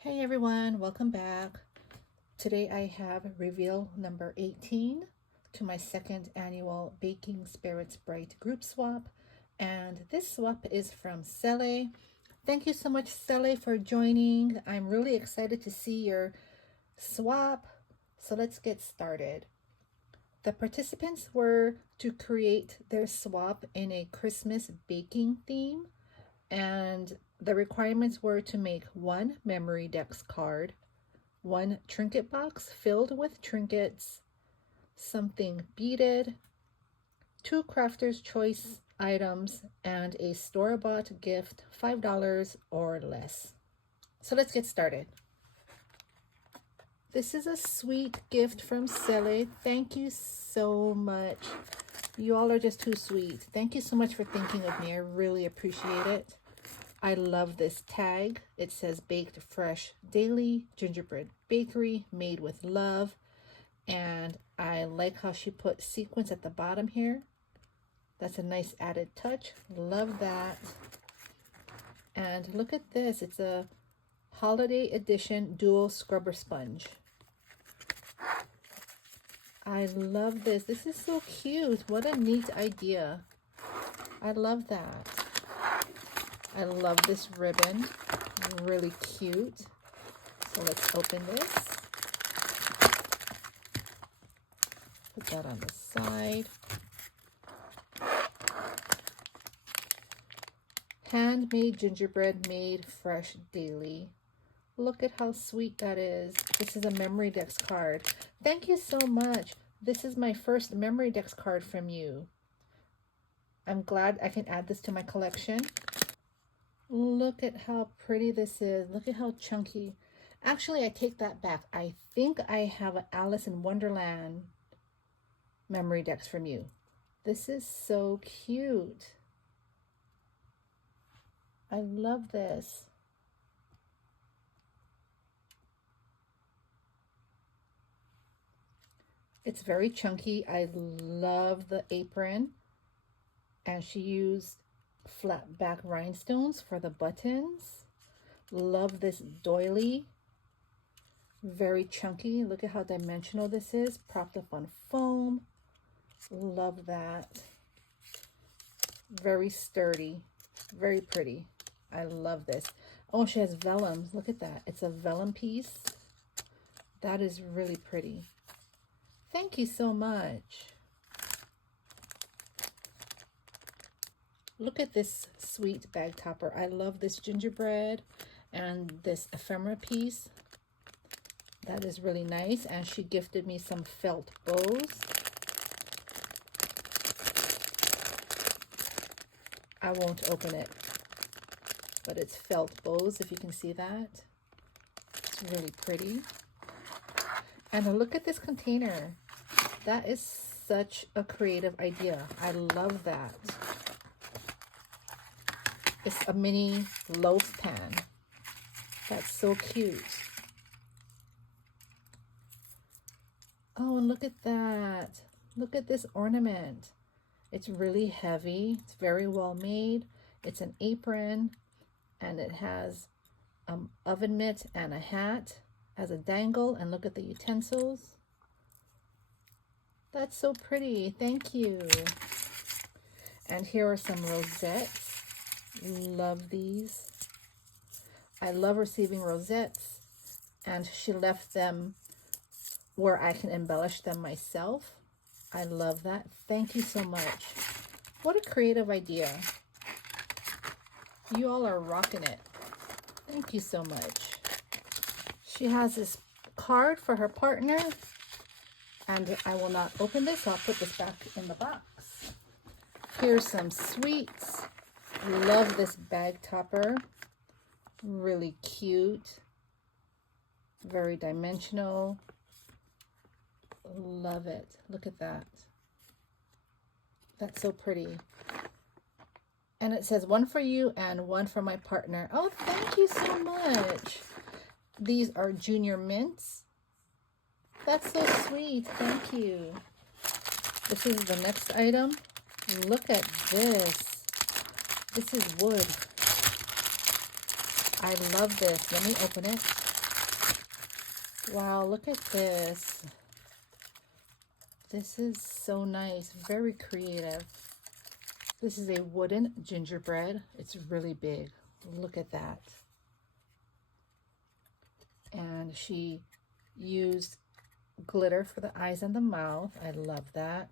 Hey everyone, welcome back. Today I have reveal number 18 to my second annual Baking Spirits Bright group swap. And this swap is from Sele. Thank you so much, Sele, for joining. I'm really excited to see your swap. So let's get started. The participants were to create their swap in a Christmas baking theme, and the requirements were to make one memory dex card, one trinket box filled with trinkets, something beaded, two crafter's choice items, and a store-bought gift, $5 or less. So let's get started. This is a sweet gift from Sele. Thank you so much. You all are just too sweet. Thank you so much for thinking of me. I really appreciate it. I love this tag. It says baked fresh daily gingerbread bakery made with love. And I like how she put sequins at the bottom here. That's a nice added touch. Love that. And look at this. It's a holiday edition dual scrubber sponge. I love this. This is so cute. What a neat idea. I love that. I love this ribbon. Really cute. So let's open this. Put that on the side. Handmade gingerbread made fresh daily. Look at how sweet that is. This is a memory dex card. Thank you so much. This is my first memory dex card from you. I'm glad I can add this to my collection. Look at how pretty this is. Look at how chunky. Actually, I take that back. I think I have an Alice in Wonderland memory dex from you. This is so cute. I love this. It's very chunky. I love the apron. And she used flat back rhinestones for the buttons. Love this doily. Very chunky. Look at how dimensional this is. Propped up on foam. Love that. Very sturdy. Very pretty. I love this. Oh, she has vellums. Look at that. It's a vellum piece. That is really pretty. Thank you so much. Look at this sweet bag topper. I love this gingerbread and this ephemera piece. That is really nice. And she gifted me some felt bows. I won't open it, but it's felt bows, if you can see that. It's really pretty. And look at this container. That is such a creative idea. I love that. It's a mini loaf pan. That's so cute. Oh, and look at that. Look at this ornament. It's really heavy. It's very well made. It's an apron, and it has oven mitt and a hat as a dangle. And look at the utensils. That's so pretty. Thank you. And here are some rosettes. Love these. I love receiving rosettes, and she left them where I can embellish them myself. I love that. Thank you so much. What a creative idea. You all are rocking it. Thank you so much. She has this card for her partner, and I will not open this. I'll put this back in the box. Here's some sweets. Love this bag topper. Really cute. Very dimensional. Love it. Look at that. That's so pretty. And it says one for you and one for my partner. Oh, thank you so much. These are junior mints. That's so sweet. Thank you. This is the next item. Look at this. This is wood. I love this. Let me open it. Wow, look at this. This is so nice, very creative. This is a wooden gingerbread. It's really big. Look at that. And she used glitter for the eyes and the mouth. I love that.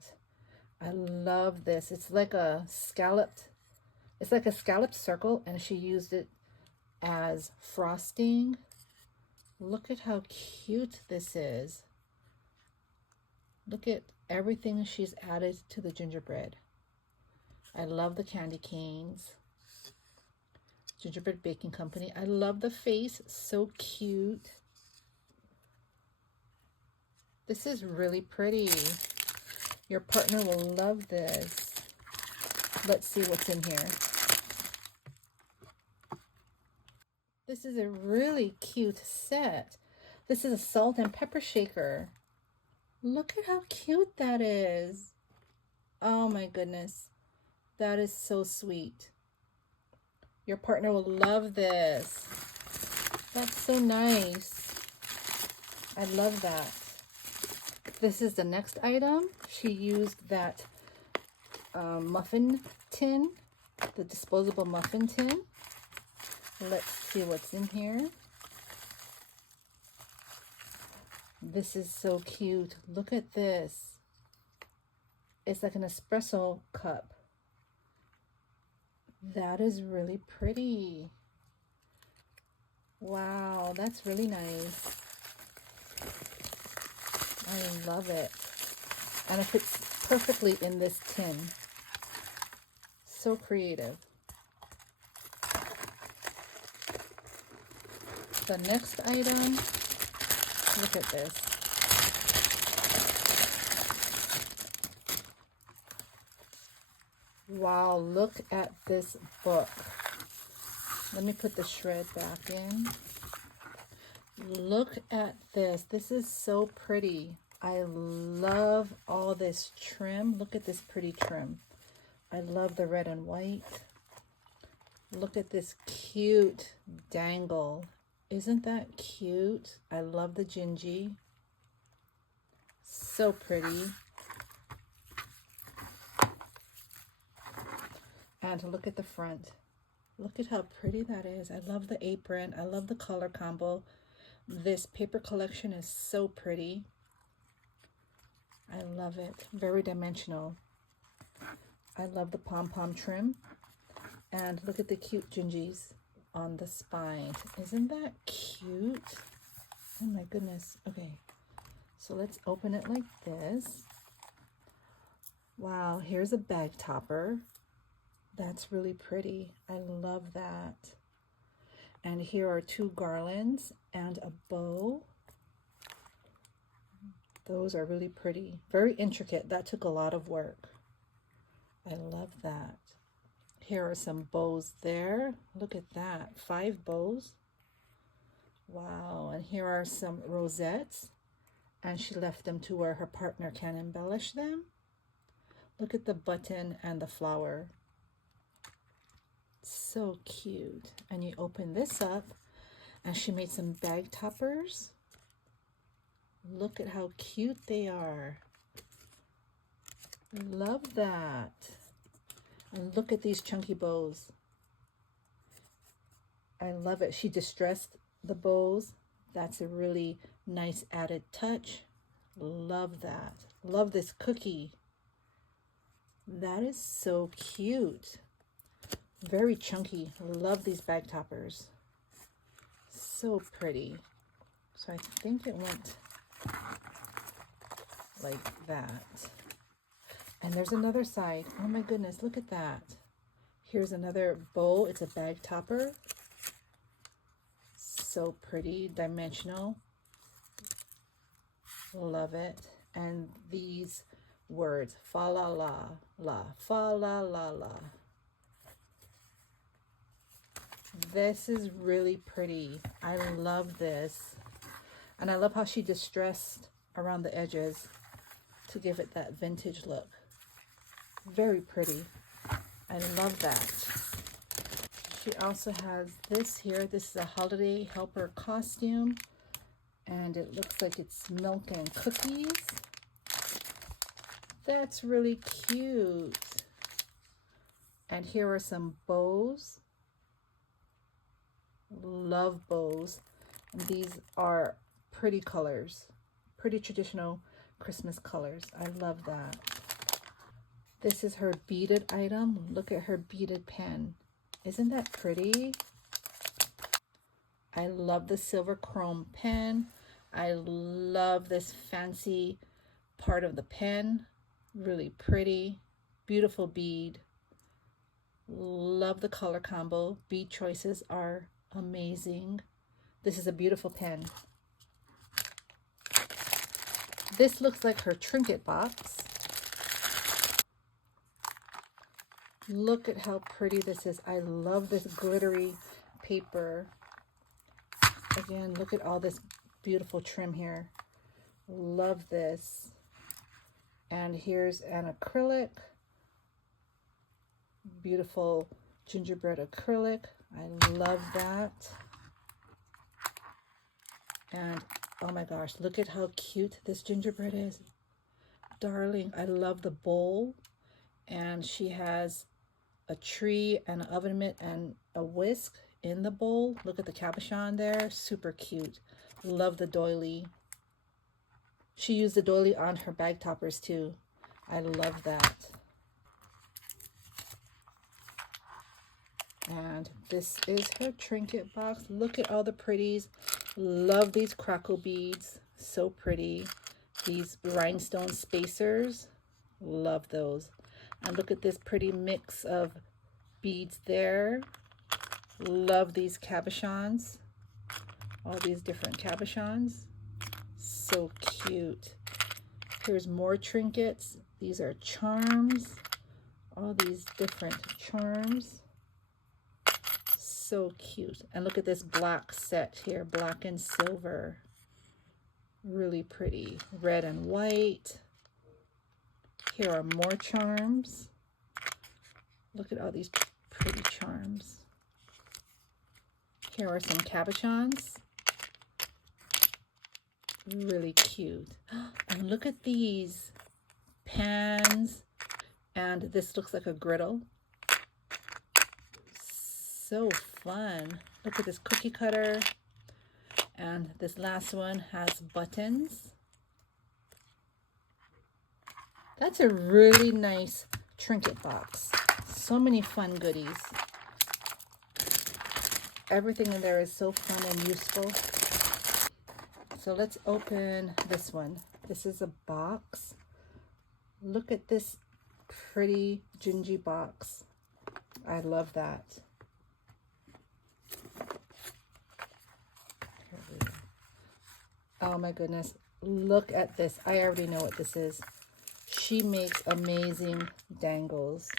I love this. It's like a scalloped circle, and she used it as frosting. Look at how cute this is. Look at everything she's added to the gingerbread. I love the candy canes. Gingerbread Baking Company. I love the face. So cute. This is really pretty. Your partner will love this. Let's see what's in here. This is a really cute set. This is a salt and pepper shaker. Look at how cute that is. Oh my goodness. That is so sweet. Your partner will love this. That's so nice. I love that. This is the next item. She used that muffin tin, the disposable muffin tin. Let's see what's in here. This is so cute. Look at this. It's like an espresso cup. That is really pretty. Wow, that's really nice. I love it. And it fits perfectly in this tin. So creative. The next item, look at this. Wow, look at this book. Let me put the shred back in. Look at this. This is so pretty. I love all this trim. Look at this pretty trim. I love the red and white. Look at this cute dangle. Isn't that cute? I love the gingy. So pretty. And look at the front. Look at how pretty that is. I love the apron. I love the color combo. This paper collection is so pretty. I love it. Very dimensional. I love the pom-pom trim. And look at the cute gingies on the spine. Isn't that cute? Oh my goodness. Okay, so let's open it like this. Wow, here's a bag topper. That's really pretty. I love that. And here are two garlands and a bow. Those are really pretty. Very intricate. That took a lot of work. I love that. Here are some bows there. Look at that. 5 bows. Wow. And here are some rosettes. And she left them to where her partner can embellish them. Look at the button and the flower. So cute. And you open this up, and she made some bag toppers. Look at how cute they are. Love that. And look at these chunky bows. I love it. She distressed the bows. That's a really nice added touch. Love that. Love this cookie. That is so cute. Very chunky. Love these bag toppers. So pretty. So I think it went like that. And there's another side. Oh my goodness, look at that. Here's another bowl. It's a bag topper. So pretty, dimensional. Love it. And these words, fa la la la, fa la la la. This is really pretty. I love this. And I love how she distressed around the edges to give it that vintage look. Very pretty. I love that. She also has this here. This is a holiday helper costume. And it looks like it's milk and cookies. That's really cute. And here are some bows. Love bows. And these are pretty colors, pretty traditional Christmas colors. I love that. This is her beaded item. Look at her beaded pen. Isn't that pretty? I love the silver chrome pen. I love this fancy part of the pen. Really pretty. Beautiful bead. Love the color combo. Bead choices are amazing. This is a beautiful pen. This looks like her trinket box. Look at how pretty this is. I love this glittery paper. Again, look at all this beautiful trim here. Love this. And here's an acrylic. Beautiful gingerbread acrylic. I love that. And oh my gosh, look at how cute this gingerbread is. Darling, I love the bowl. And she has a tree, and an oven mitt, and a whisk in the bowl. Look at the cabochon there. Super cute. Love the doily. She used the doily on her bag toppers too. I love that. And this is her trinket box. Look at all the pretties. Love these crackle beads. So pretty. These rhinestone spacers. Love those. And look at this pretty mix of beads there. Love these cabochons. All these different cabochons. So cute. Here's more trinkets. These are charms. All these different charms. So cute. And look at this black set here. Black and silver. Really pretty. Red and white. Here are more charms. Look at all these pretty charms. Here are some cabochons. Really cute. And look at these pans. And this looks like a griddle. So fun. Look at this cookie cutter. And this last one has buttons. That's a really nice trinket box. So many fun goodies. Everything in there is so fun and useful. So let's open this one. This is a box. Look at this pretty gingy box. I love that. Here we go. Oh my goodness. Look at this. I already know what this is. She makes amazing dangles.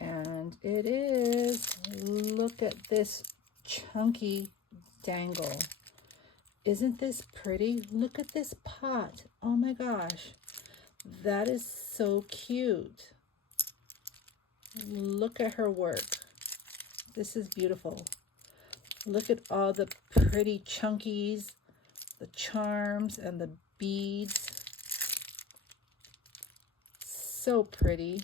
And it is, look at this chunky dangle. Isn't this pretty? Look at this pot. Oh my gosh. That is so cute. Look at her work. This is beautiful. Look at all the pretty chunkies, the charms, and the beads. So pretty.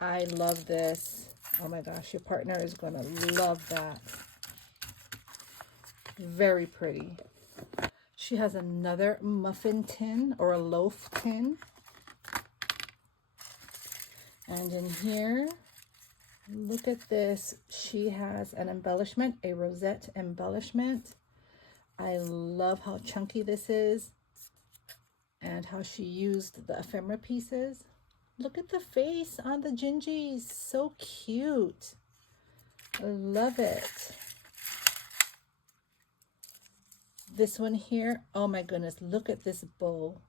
I love this. Oh my gosh, your partner is gonna love that. Very pretty. She has another muffin tin or a loaf tin. And in here, look at this. She has an embellishment, a rosette embellishment. I love how chunky this is and how she used the ephemera pieces. Look at the face on the gingies. So cute. I love it. This one here, oh my goodness, look at this bow.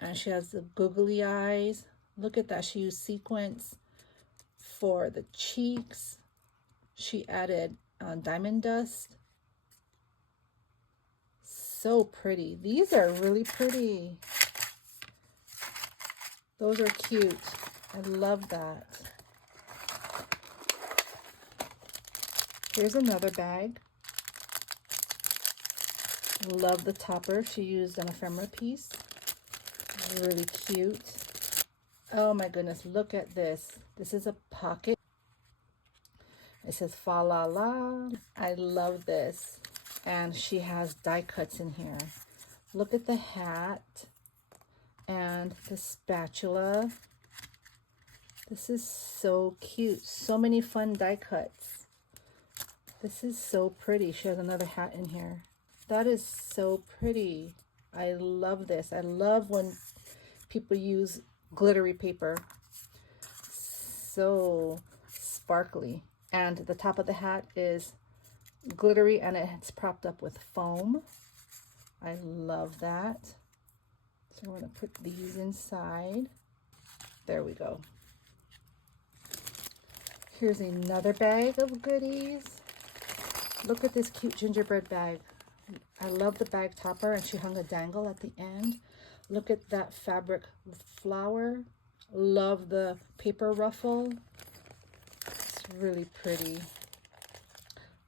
And she has the googly eyes. Look at that. She used sequins for the cheeks. She added diamond dust. So pretty. These are really pretty. Those are cute. I love that. Here's another bag. Love the topper. She used an ephemera piece. Really cute. Oh my goodness, look at this. This is a pocket. It says fa la la. I love this. And she has die cuts in here. Look at the hat and the spatula. This is so cute. So many fun die cuts. This is so pretty. She has another hat in here. That is so pretty. I love this. I love when people use glittery paper. So sparkly. And the top of the hat is glittery and it's propped up with foam. I love that. So we're going to put these inside. There we go. Here's another bag of goodies. Look at this cute gingerbread bag. I love the bag topper, and she hung a dangle at the end. Look at that fabric flower. Love the paper ruffle. It's really pretty.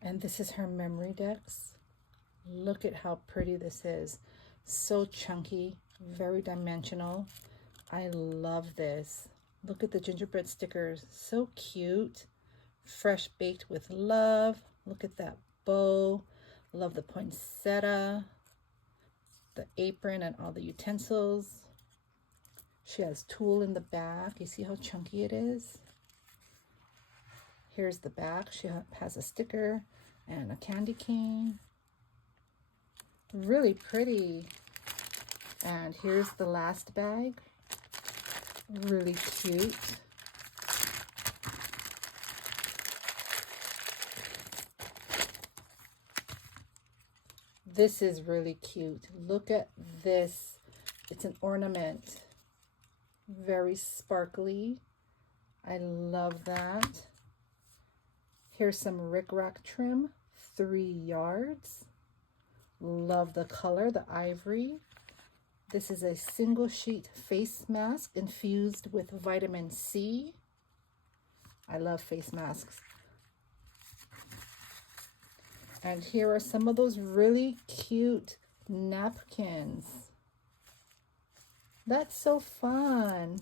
And this is her memory decks. Look at how pretty this is. So chunky, very dimensional. I love this. Look at the gingerbread stickers. So cute. Fresh baked with love. Look at that bow. Love the poinsettia, the apron, and all the utensils. She has tulle in the back. You see how chunky it is? Here's the back. She has a sticker and a candy cane. Really pretty. And here's the last bag. Really cute. This is really cute. Look at this. It's an ornament. Very sparkly. I love that. Here's some rickrack trim. 3 yards. Love the color, the ivory. This is a single sheet face mask infused with vitamin C. I love face masks. And here are some of those really cute napkins. That's so fun.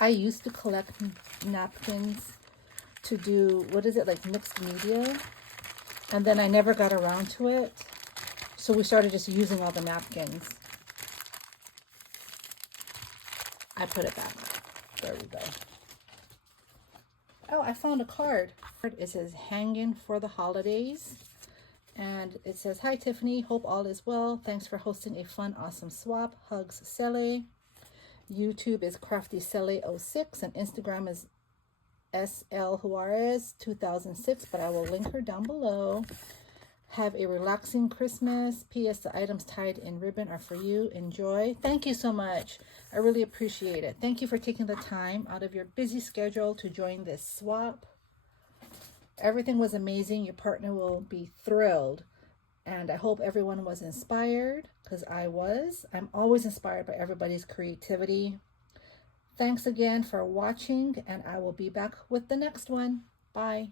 I used to collect napkins to do, what is it, like mixed media? And then I never got around to it. So we started just using all the napkins. I put it back. There we go. Oh, I found a card. It says hanging for the holidays. And it says, hi Tiffany, hope all is well. Thanks for hosting a fun, awesome swap. Hugs, Sele. YouTube is Crafty Sele 06 and Instagram is SL Juarez 2006, but I will link her down below. Have a relaxing Christmas. P.S. The items tied in ribbon are for you. Enjoy. Thank you so much. I really appreciate it. Thank you for taking the time out of your busy schedule to join this swap. Everything was amazing. Your partner will be thrilled. And I hope everyone was inspired, because I was. I'm always inspired by everybody's creativity. Thanks again for watching, and I will be back with the next one. Bye.